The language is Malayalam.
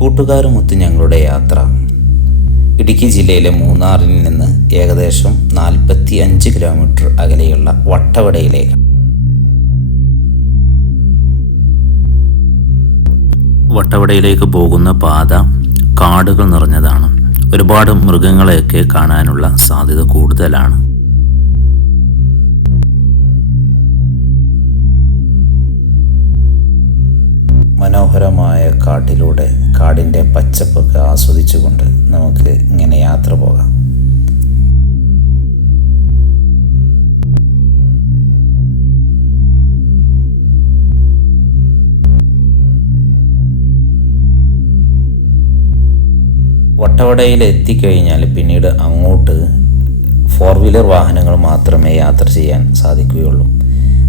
കൂട്ടുകാരുമൊത്ത് ഞങ്ങളുടെ യാത്ര ഇടുക്കി ജില്ലയിലെ മൂന്നാറിൽ നിന്ന് ഏകദേശം 45 കിലോമീറ്റർ അകലെയുള്ള വട്ടവടയിലേക്ക്. വട്ടവടയിലേക്ക് പോകുന്ന പാത കാടുകൾ നിറഞ്ഞതാണ്. ഒരുപാട് മൃഗങ്ങളെയൊക്കെ കാണാനുള്ള സാധ്യത കൂടുതലാണ്. മനോഹരമായ കാട്ടിലൂടെ കാടിൻ്റെ പച്ചപ്പൊക്കെ ആസ്വദിച്ചുകൊണ്ട് നമുക്ക് ഇങ്ങനെ യാത്ര പോകാം. വട്ടവടയിൽ എത്തിക്കഴിഞ്ഞാൽ പിന്നീട് അങ്ങോട്ട് 4 വീലർ വാഹനങ്ങൾ മാത്രമേ യാത്ര ചെയ്യാൻ സാധിക്കുകയുള്ളൂ.